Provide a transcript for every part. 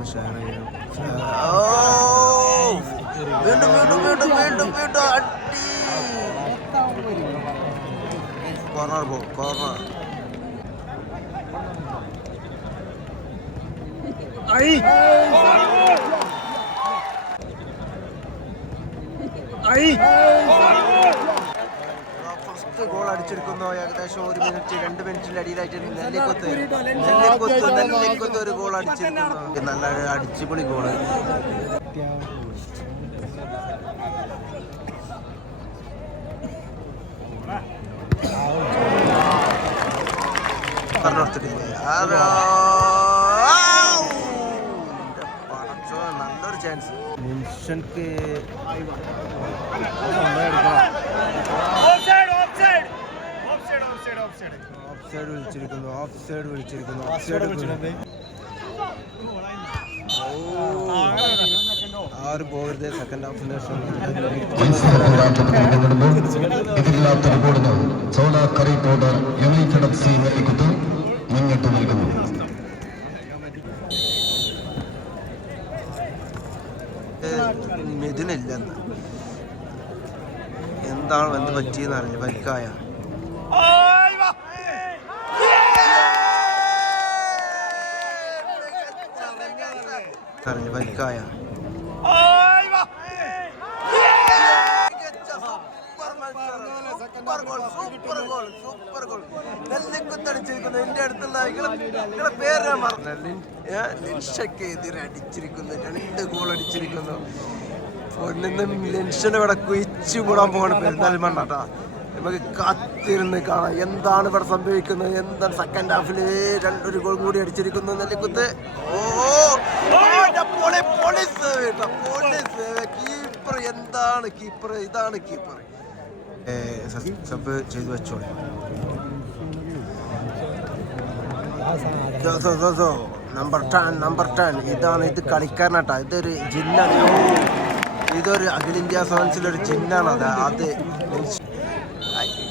ഒന്ന് ഷെയർ ചെയ്യണം ഓ വീണ്ടും വീണ്ടും വീണ്ടും വീണ്ടും വീണ്ടും അടി കോർണർ പോ കോർണർ ഫസ്റ്റ് ഗോൾ അടിച്ചെടുക്കുന്നു. ഏകദേശം ഒരു മിനിറ്റ് രണ്ട് മിനിറ്റിന്റെ അടിയിലായിട്ട് നെല്ലിക്കൊത്ത് നെല്ലിക്കൊത്ത് നെല്ലിക്കൊത്ത് ഒരു ഗോൾ അടിച്ചിരിക്കുന്നു നല്ല അടിച്ചുപൊളി ഗോൾ പറഞ്ഞിട്ടില്ലേ ആരോ നല്ലൊരു ചാൻസ് മുൻഷൻക്ക് ഓഫ് സൈഡ് വിളിച്ചിരിക്കുന്നു ഓഫ് സൈഡ് വിളിച്ചിരിക്കുന്നു. ഓഫ് സൈഡ് ആറ് പോകരുത് സെക്കൻഡ് ഹാഫിന് മുന്നിട്ട് നൽകുന്നു മിഥുനില്ലെന്ന് എന്താണ് എന്ത് പറ്റിയെന്ന് അറിഞ്ഞു പരിക്കായ അറിയില്ല പരിക്കായ super goal super goal super goal എന്റെ അടുത്തുള്ള പേര് രണ്ട് ഗോൾ നമുക്ക് കാണാം എന്താണ് ഇവിടെ സംഭവിക്കുന്നത് എന്താണ് സെക്കൻഡ് ഹാഫിൽ രണ്ടൊരു ഗോൾ കൂടി അടിച്ചിരിക്കുന്നു നെല്ലിക്കുത്ത്. ഓ പൊളി, പൊളി സേവ് കേട്ടോ, പൊളി സേവ് കീപ്പർ എന്താണ് കീപ്പർ ഇതാണ് കീപ്പർ സബ് ചെയ്തു വെച്ചോളെ. നമ്പർ ടെൻ നമ്പർ ടെൻ ഇതാണ് ഇത് കളിക്കാരനാട്ടാ ഇതൊരു ജിന്നാണ്. ഇതൊരു അഖിലേന്ത്യാ സെവൻസിലൊരു ജിന്നാണ് അത്. അത്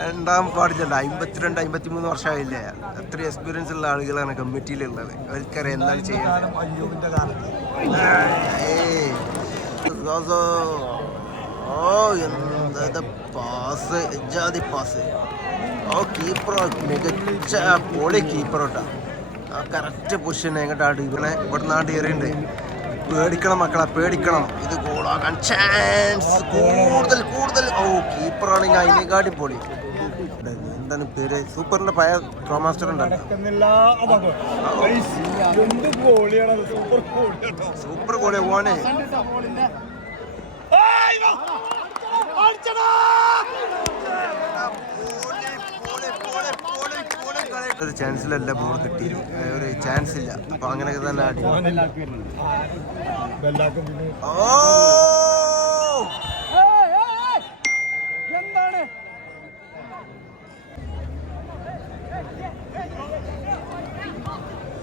രണ്ടാം പാടില്ല അമ്പത്തിരണ്ട് അമ്പത്തിമൂന്ന് വർഷമായില്ലേ? അത്ര എക്സ്പീരിയൻസ് ഉള്ള ആളുകളാണ് കമ്മിറ്റിയിലുള്ളത് അവർക്കറിയാം എന്താണ് ചെയ്യുന്നത് ഓ എന്താ പാസ് ജാതി പാസ് ഓ കീപ്പറോ മികച്ച പൊളി കീപ്പറോട്ടാ ആ കറക്റ്റ് പൊസിഷൻ എങ്ങോട്ടാണ് ഇവിടെ ഇവിടെ നാട് കയറിയുണ്ട് പേടിക്കണം മക്കളെ പേടിക്കണം. ഇത് ഗോളാകാൻ ചാൻസ് കൂടുതൽ കൂടുതൽ. ഓ കീപ്പറാണെങ്കിൽ അതിനെക്കാട്ടി പൊളി. എന്താണ് പേര്? സൂപ്പറിന്റെ പഴയ പ്രോ മാസ്റ്റർ ഉണ്ടല്ലോ. സൂപ്പർ ഗോളി പോവാനേ ഒരു ചാൻസിലല്ല ബോൾ കിട്ടി ഒരു ചാൻസ് ഇല്ല. അപ്പൊ അങ്ങനെയൊക്കെ തന്നെ ആടി. ഓ.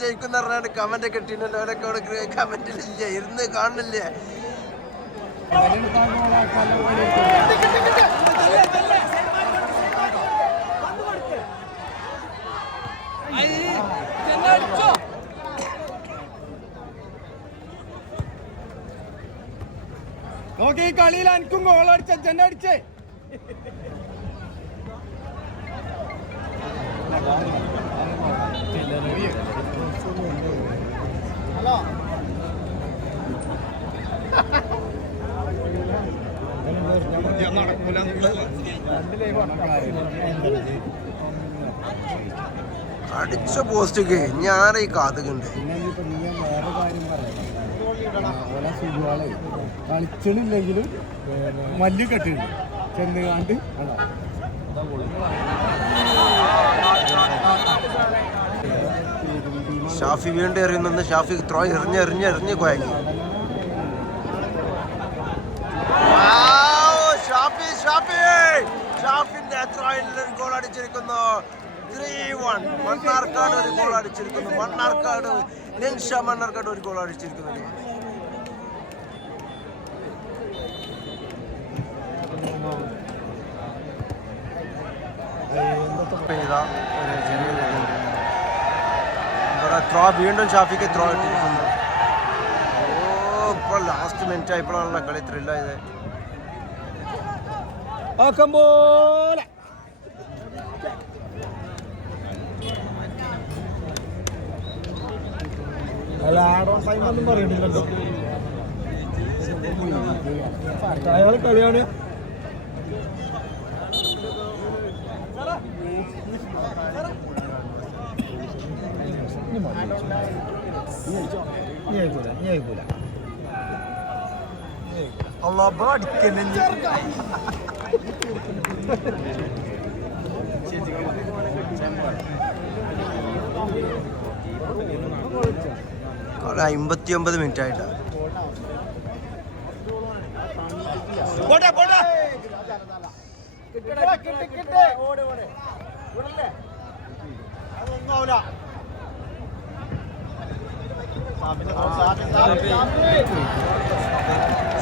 ജയിക്കുന്ന പറഞ്ഞാൽ കമന്റ് അവരൊക്കെ അവിടെ കമന്റിലില്ല ഇരുന്ന് കാണുന്നില്ലേ? നോക്കി കളിയിൽ എനിക്കും ഗോളടിച്ച അടിച്ച ജെന്നെ ഹലോ നടക്കൂല അടിച്ച പോസ്റ്റ് ഞാൻ ഈ മല്ലി ഷാഫി വീണ്ടും എറിയുന്നു ഷാഫി ത്രോ എറിഞ്ഞ് എറിഞ്ഞ് എറിഞ്ഞ് കുഴങ്ങി Wow, ഷാഫി ഷാഫി. ഷാഫിന്റെ ത്രോയിൽ ഗോൾ അടിച്ചിരിക്കുന്നു ത്രീ വൺ. മണ്ണാർക്കാട് ഒരു ഗോൾ അടിച്ചിരിക്കുന്നു. മണ്ണാർക്കാട് നിൻഷ മണ്ണാർക്കാട് ഒരു ഗോൾ അടിച്ചിരിക്കുന്നു ഇതാ ഒരു ചെറിയ ഇതുണ്ട്. ഇവിടെ ത്രോ വീണ്ടും ഷാഫിക്ക് ത്രോ ഇട്ടിരിക്കുന്നു. ഓ ഇപ്പോൾ ലാസ്റ്റ് മിനിറ്റ് ആയപ്പോഴാണല്ലോ കളി ത്രില്ല ഇത് പോലെ അല്ല ആഡ് ഓൺ ടൈം ഒന്നും പറയണില്ലല്ലോ. അയാൾ കളിയാണ്. നീ ആയിക്കൂല കളി അമ്പത്തി ഒമ്പത് മിനിറ്റ് ആയിട്ടാണ്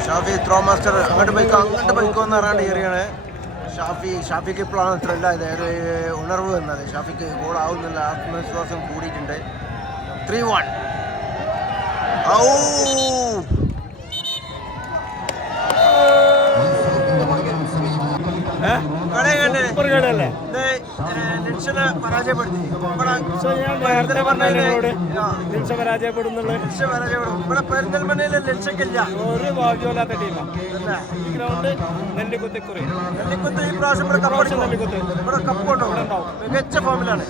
ഷാഫി ത്രോ മാസ്റ്റർ അങ്ങോട്ട് പോയിക്കോ അങ്ങോട്ട് പോയിക്കോ എന്ന് പറയാണ്ട് ഏറിയാണ് ഷാഫി ഷാഫിക്ക് ഇപ്പോഴാണ് ത്രില്ലായത് ഒരു ഉണർവ് വന്നത്. ഷാഫിക്ക് ഗോൾ ആവുന്നില്ല ആത്മവിശ്വാസം കൂടിയിട്ടുണ്ട്. ത്രീ വൺ ഒരു ഭാഗ്യമില്ലാത്ത ടീമാണ് അല്ല? ഈ ഗ്രൗണ്ട് നെല്ലിക്കുത്തിക്കുറി. നെല്ലിക്കുത്ത് ഈ പ്രാവശ്യം ഇവിടെ നെല്ലിക്കുത്ത്. മികച്ച ഫോമിലാണ്